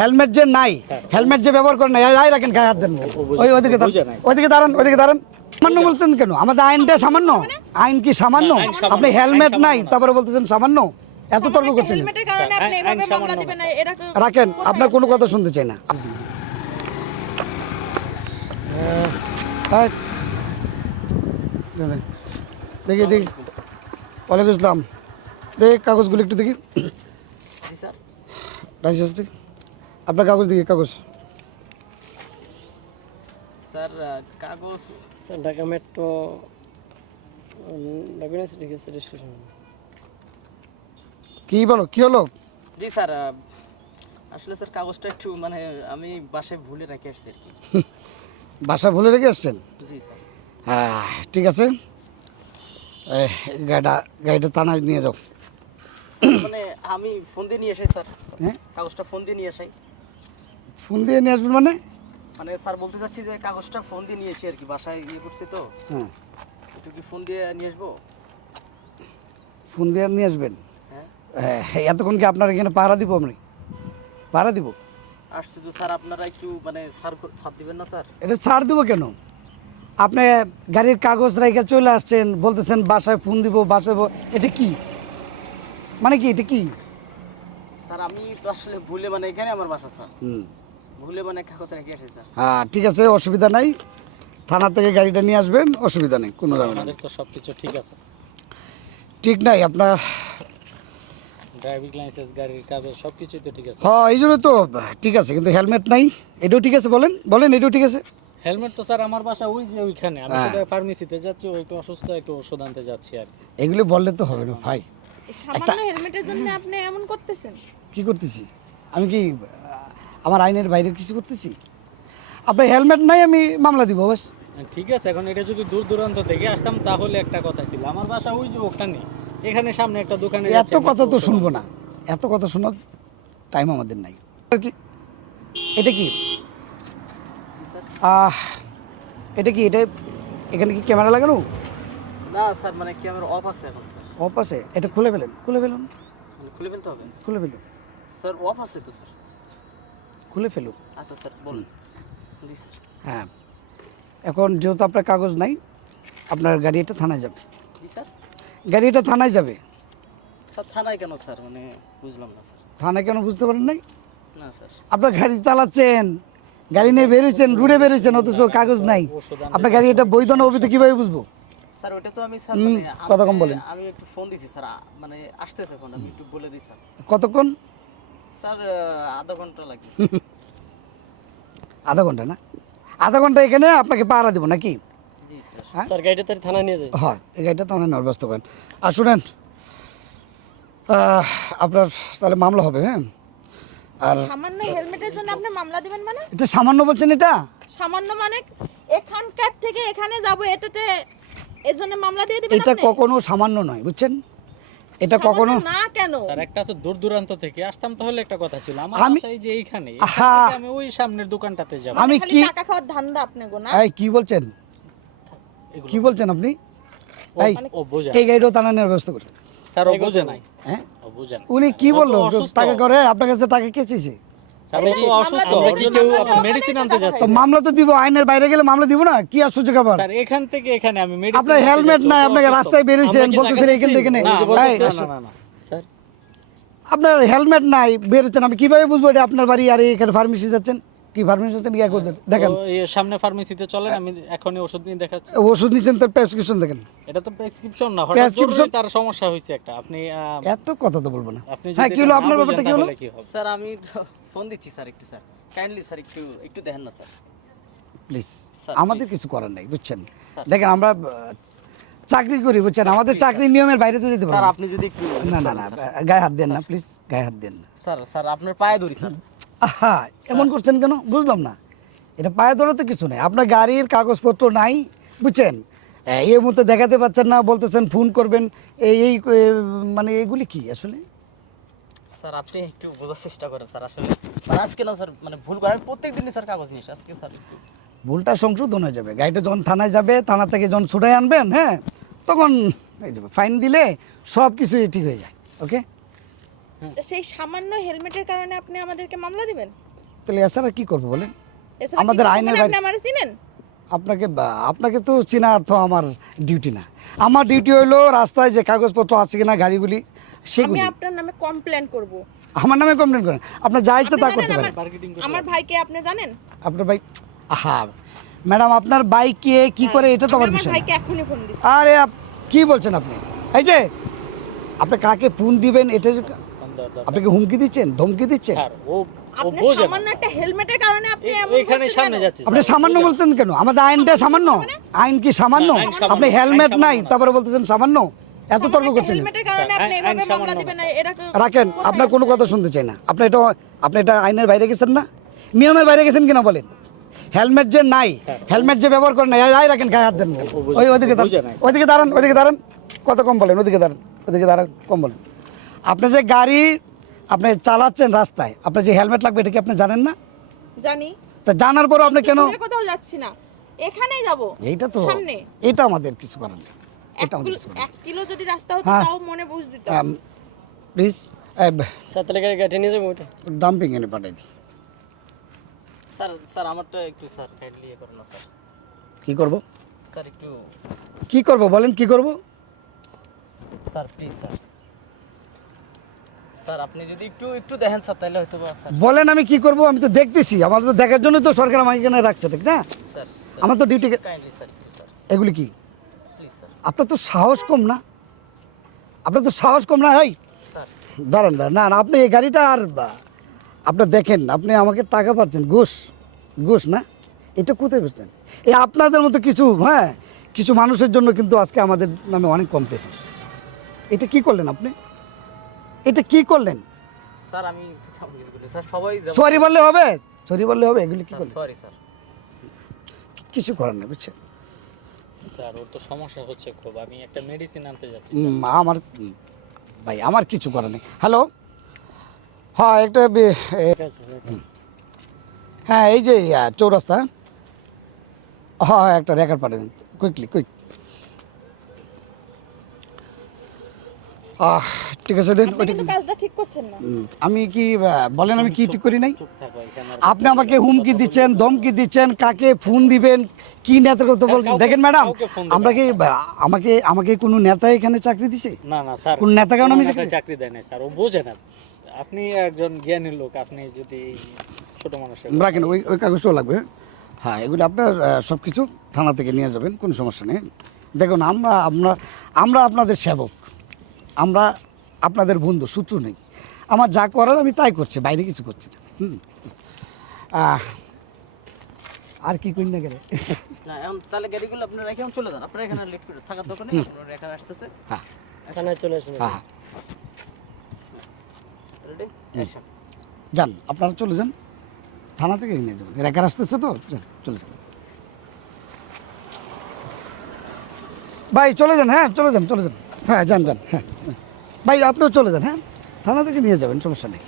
Helmet যে নাই helmet যে ব্যবহার করেন না এই রাখেন গায়ে হাত দেন ওই ওইদিকে ওইদিকে দাঁড়ান ওইদিকে দাঁড়ান সামান্য বলছেন কেন আমাদের আইনটা সামান্য আইন কি সামান্য আপনি হেলমেট নাই তারপরে বলতেছেন সামান্য এত তর্ক করছেন রাখেন আপনার কোনো কথা শুনতে চাই না। দেখি দেখি ওয়ালাইকুম ইসলাম দেখ কাগজগুলো একটু দেখি লাইসেন্সটি আপনার কাগজ দেখি কাগজ। স্যার কাগজ। স্যার ঢাকা মেট্রো ডকুমেন্টস ঠিক আছে রেজিস্ট্রেশন কি বলো কি হলো? জি স্যার আসলে স্যার কাগজটা একটু মানে আমি বাসায় ভুলে রেখে আসছি আর কি। বাসা ভুলে রেখে আসছেন? জি স্যার। হ্যাঁ ঠিক আছে। গাড়িটা গাড়িটা থানায় নিয়ে যাও। স্যার, মানে আমি ফোন দিয়ে নিয়ে এসাই স্যার। হ্যাঁ? কাগজটা ফোন দিয়ে নিয়ে আসাই ফোন দিয়ে নিয়ে আসবেন মানে? মানে স্যার বলতে চাচ্ছি যে কাগজটা ফোন দিয়ে নিয়ে এসি আর কি বাসায় ইয়ে করছি তো। হ্যাঁ। একটু কি ফোন দিয়ে নিয়ে আসব? ফোন দিয়ে নিয়ে আসবেন? হ্যাঁ। হ্যাঁ, এতক্ষণ কি আপনার এখানে পাহারা দিব আমি পাহারা দিব? আসছি তো স্যার আপনারা একটু মানে স্যার ছাড় দিবেন না স্যার? এটা ছাড় দেবো কেন? আপনি গাড়ির কাগজ রেখে চলে আসছেন বলতেছেন বাসায় ফোন দিব বাসায় এটা কি? মানে কি এটা কি? স্যার আমি তো আসলে ভুলে মানে এখানে আমার বাসা স্যার। হুম। হ্যাঁ ঠিক আছে অসুবিধা নাই। থানা থেকে গাড়িটা নিয়ে আসবেন অসুবিধা নেই কোনো ঝামেলা নেই। সব কিছু ঠিক আছে। ঠিক নাই আপনার ড্রাইভিং লাইসেন্স গাড়ির কাগজ সব কিছুই তো ঠিক আছে। হ্যাঁ এই জন্য তো ঠিক আছে কিন্তু হেলমেট নাই। এটাও ঠিক আছে বলেন বলেন এটাও ঠিক আছে। হেলমেট তো স্যার আমার বাসা ওই যে ওইখানে। আমি হ্যাঁ। শুধু ফার্মেসিতে যাচ্ছি ও একটু অসুস্থ একটু ওষুধ আনতে যাচ্ছি আর কি। এগুলি বললে তো হবে না ভাই। সামান্য হেলমেটের জন্য আপনি এমন করতেছেন? কি করতেছি? আমি কি আমার আইনের বাইরে কিছু করতেছি। আপনার হেলমেট নাই আমি মামলা দিব বাস। ঠিক আছে এখন এটা যদি দূর দূরান্ত থেকে আসতাম তাহলে একটা কথা ছিল। আমার বাসা ওই যে ওখানে এখানে সামনে একটা দোকানে এত কথা তো শুনব না। এত কথা শোনার টাইম আমাদের নাই। কি এটা কি? স্যার। আহ, এটা কি এটা এখানে কি ক্যামেরা লাগানো? না স্যার মানে ক্যামেরা অফ আছে এখন স্যার। অফ আছে? এটা খুলে ফেলেন। খুলে ফেলুন। মানে খুলে ফেলতে হবে? খুলে ফেলুন। স্যার অফ আছে তো স্যার। খুলে ফেলুন আচ্ছা স্যার বলুন। হ্যাঁ। এখন যেহেতু আপনার কাগজ নাই আপনার গাড়ি এটা থানায় যাবে। স্যার। গাড়ি এটা থানায় যাবে। স্যার থানায় কেন স্যার? মানে বুঝলাম না স্যার। থানায় কেন বুঝতে পারেন নাই? না স্যার। আপনার গাড়ি চালাচ্ছেন গাড়ি নিয়ে বেরোচ্ছেন রুটে বেরোচ্ছেন অথচ কাগজ নাই। আপনার গাড়ি এটা বৈধ না অবৈধ কীভাবে বুঝব? স্যার ওটা তো আমি স্যার হুম, মানে কথা কম বলেন। আমি একটু ফোন দিছি স্যার মানে আসতেছে ফোন আমি একটু বলে দিই স্যার। কতক্ষণ? স্যার আধা ঘণ্টা লাগবে আধা ঘণ্টা না? আধা ঘণ্টা এখানে আপনাকে পাহারা দেবো নাকি? স্যার। হ্যাঁ? গাড়িটা তার থানা নিয়ে যায় হয় এই গাড়িটা থানায় নেওয়ার ব্যস্ত করেন। আর শুনেন আপনার তাহলে মামলা হবে হ্যাঁ? আর সামান্য হেলমেটের জন্য আপনি মামলা দিবেন মানে? এটা সামান্য বলছেন এটা? সামান্য মানে এখানকার থেকে এখানে যাব এটাতে এর জন্য মামলা দিয়ে দিবেন এটা কখনো সামান্য নয় বুঝছেন? এটা কখনো না কেন? স্যার একটা আছে দূর দূরান্ত থেকে। আসতাম তাহলে একটা কথা ছিল। আমার আমি- যে এইখানে আমি ওই সামনের দোকানটাতে যাব। আমি কি টাকা খাওয়ার ধান্দা আপনি গো না? এই কি বলছেন? কি বলছেন আপনি? এই ও বোঝা এই থানায় নেওয়ার ব্যবস্থা করেন স্যার ও বোঝে নাই। হ্যাঁ? ও বোঝে উনি কি বলল? টাকা করে? আপনার কাছে টাকা কে চেয়েছে? মামলা অসুস্থ। দিতে- ওর জন্য মামলা আপনি দেওয়া মেডিসিন মানেই আনতে তো যাচ্ছেন? তো মামলা তো দিব আইনের বাইরে গেলে মামলা দিব না? কি আশ্চর্য খাবার এখান থেকে এখানে আমি আপনার হেলমেট নাই আপনাকে রাস্তায় বেরোইছেন বলতেছেন এখান থেকে এখানে। এই, না না না স্যার। আপনার হেলমেট নাই বেরোচ্ছেন আমি কীভাবে বুঝব এটা আপনার বাড়ি আর এখানে ফার্মেসি যাচ্ছেন? কি ফার্মেসি যাচ্ছেন? দেখেন। সামনে ফার্মেসিতে চলেন আমি এখনই ওষুধ নিয়ে দেখাচ্ছি। ওষুধ নিচ্ছেন তার প্রেসক্রিপশন দেখেন। এটা তো প্রেসক্রিপশন না হঠাৎ তার সমস্যা হয়েছে একটা। আপনি এত কথা তো বলব না। আপনি হ্যাঁ কি হলো? আপনার ব্যাপারটা কি হলো? স্যার আমি তো ফোন দিচ্ছি স্যার একটু স্যার। কাইন্ডলি স্যার একটু একটু দেখেন না স্যার। প্লিজ আমাদের কিছু করার নাই বুঝছেন? দেখেন আমরা চাকরি করি বুঝছেন? আমাদের চাকরির নিয়মের বাইরে তো যেতে না। আপনি যদি একটু না না না গায়ে হাত দেন না প্লিজ গায়ে হাত দেন না। স্যার স্যার আপনার পায়ে ধরি স্যার। আহা এমন করছেন কেন? বুঝলাম না। এটা পায়ে ধরে তো কিছু নেই। আপনার গাড়ির কাগজপত্র নাই বুঝছেন? এই মুহূর্তে দেখাতে পাচ্ছেন না বলতেছেন ফোন করবেন। এই এই মানে এগুলি কি আসলে? স্যার আপনি একটু বোঝার চেষ্টা করেন স্যার আসলে। আজকে না স্যার মানে ভুল করে প্রত্যেক দিনই স্যার কাগজ নিয়ে আসি। আজকে স্যার একটু। ভুলটা সংশোধন হয়ে যাবে। গাড়িটা যখন থানায় যাবে থানা থেকে যখন ছুটাই আনবেন হ্যাঁ তখন হয়ে যাবে ফাইন দিলে সব কিছুই ঠিক হয়ে যায় ওকে? সেই সামান্য হেলমেটের কারণে আপনি আমাদেরকে মামলা দিবেন? তাহলে এছাড়া কি করব বলেন? আমাদের? আইনের আপনি বাইরে- আমারে চিনেন? আপনাকে আপনাকে তো চেনা তো আমার ডিউটি না। আমার ডিউটি হলো রাস্তায় যে কাগজপত্র আছে কিনা গাড়িগুলি আমি সেগুলি আপনার নামে কমপ্লেন করব। আমার নামে কমপ্লেন করেন? আপনার যা ইচ্ছা তা করতে পারেন। আমার- ভাইকে আপনি জানেন? আপনার বাইক হা ম্যাডাম আপনার বাইকে কি করে এটা তো আমার আমার বিষয় ভাইকে এখনই ফোন দিচ্ছি। আরে আপ- কি বলছেন আপনি? এই যে আপনি কাকে ফোন দিবেন এটা যে- আপনি কি হুমকি দিচ্ছেন? ধমকি দিচ্ছেন? স্যার ও ও আপনি সামান্য। বলছেন কেন? আমাদের আইনটা সামান্য। আইন কি সামান্য? আপনি হেলমেট নাই তারপরে বলতেছেন সামান্য? এত তর্ক করছেন তো- রাখেন আপনার কোনো কথা শুনতে চাই না। আপনি এটা আপনি এটা আইনের বাইরে গেছেন না? নিয়মের বাইরে গেছেন কিনা বলেন? হেলমেট যে নাই হেলমেট যে ব্যবহার করেন না এই রাখেন গায়ে হাত দেন। কেন? ও বুঝে- ওই ওইদিকে দাঁড়ান নাই। ওইদিকে দাঁড়ান ওইদিকে দাঁড়ান। কত কম বলেন ওইদিকে দাঁড়ান ওইদিকে দাঁড়ান কম বলেন। আপনি যে গাড়ি আপনি চালাচ্ছেন রাস্তায়। আপনার যে হেলমেট লাগবে এটা কি আপনি জানেন না? জানি। তা জানার পরও আপনি কেন কোথাও যাচ্ছি না। এখানেই যাব। এইটা তো সামনে। এটা আমাদের কিছু করার নেই। এটা আমাদের কিলো এক কিলো যদি রাস্তা হতো হ্যাঁ। তাও মনে বুঝ দিত প্লিজ সাত তারিখে গাড়ি নিয়ে যাব ওটা? ডাম্পিং এনে পাঠাই দিই। স্যার স্যার আমারটা একটু স্যার কাইন্ডলি ইয়ে করুন না স্যার। কি করব? স্যার একটু কি করব বলেন কি করব? Sir please sir. স্যার আপনি যদি একটু একটু দেখেন স্যার তাহলে হয়তো বলেন আমি কি করব? আমি তো দেখতেছি। আমার তো দেখার জন্য তো সরকার আমাকে এখানে রাখছে ঠিক না? স্যার আমার তো ডিউটি কাইন্ডলি স্যার এগুলি কি? আপনার তো সাহস কম না? আপনার তো সাহস কম না? স্যার। দাঁড়ান দাঁড়ান। না না আপনি এই গাড়িটা আর বা- আপনি দেখেন আপনি আমাকে টাকা পাচ্ছেন। ঘুষ ঘুষ না? এটা কোথায় পেতেন এই আপনাদের মতো কিছু হ্যাঁ? কিছু মানুষের জন্য কিন্তু আজকে আমাদের নামে অনেক কমপ্লেন এটা কি করলেন আপনি? এটা কি করলেন? স্যার আমি স্যার সবাই সরি বললে হবে? সরি বললে হবে? এগুলি কি করলেন? Sorry sir. কিছু করার নেই বুঝছেন? স্যার ওর তো সমস্যা হচ্ছে খুব। আমি একটা মেডিসিন আনতে যাচ্ছি আমার ভাই আমার কিছু করার নেই। হ্যালো হ্যাঁ একটা হ্যাঁ এই যে চৌরাস্তা। হ্যাঁ হ্যাঁ একটা রেকার পাঠিয়ে দিন। কুইকলি কুইক আহ ঠিক আছে দেন আপনি ওইটা কিন্তু কাজটা ঠিক করছেন না। আমি কি বলেন আমি কি ঠিক করি নাই? আপনি আমাকে হুমকি দিচ্ছেন ধমকি দিচ্ছেন কাকে ফোন দিবেন কি নেতার কথা বলছেন? দেখেন ম্যাডাম আমরা কি আমাকে আমাকে কোনো নেতা এখানে চাকরি দিছে? না না স্যার কোন নেতা কারণে আমি চাকরি- দেয় না স্যার ও বোঝে না। আপনি একজন জ্ঞানী লোক আপনি যদি ছোট মানুষের রাখেন ওই ওই কাগজটাও লাগবে হ্যাঁ? এগুলো আপনার সব কিছু থানা থেকে নিয়ে যাবেন কোনো সমস্যা নেই। দেখুন আমরা আমরা আমরা আপনাদের সেবক। আমরা আপনাদের বন্ধু সূত্র নেই। আমার যা করার আমি তাই করছি বাইরে কিছু করছি না। হুম। আর কি করি না গেলে এখন তাহলে গাড়িগুলো আপনি রেখে এখন চলে যান। আপনারা এখানে লেট করে থাকার দরকার নেই আপনারা এখানে আসতেছে। হ্যাঁ। চলে আসেন। হ্যাঁ হ্যাঁ। যান আপনারা চলে যান। থানা থেকে নিয়ে যাবেন। রেখার আসতেছে তো চলে যান। ভাই চলে যান হ্যাঁ চলে যান চলে যান। হ্যাঁ যান যান হ্যাঁ। ভাই আপনিও চলে যান হ্যাঁ? থানা থেকে নিয়ে যাবেন সমস্যা নেই।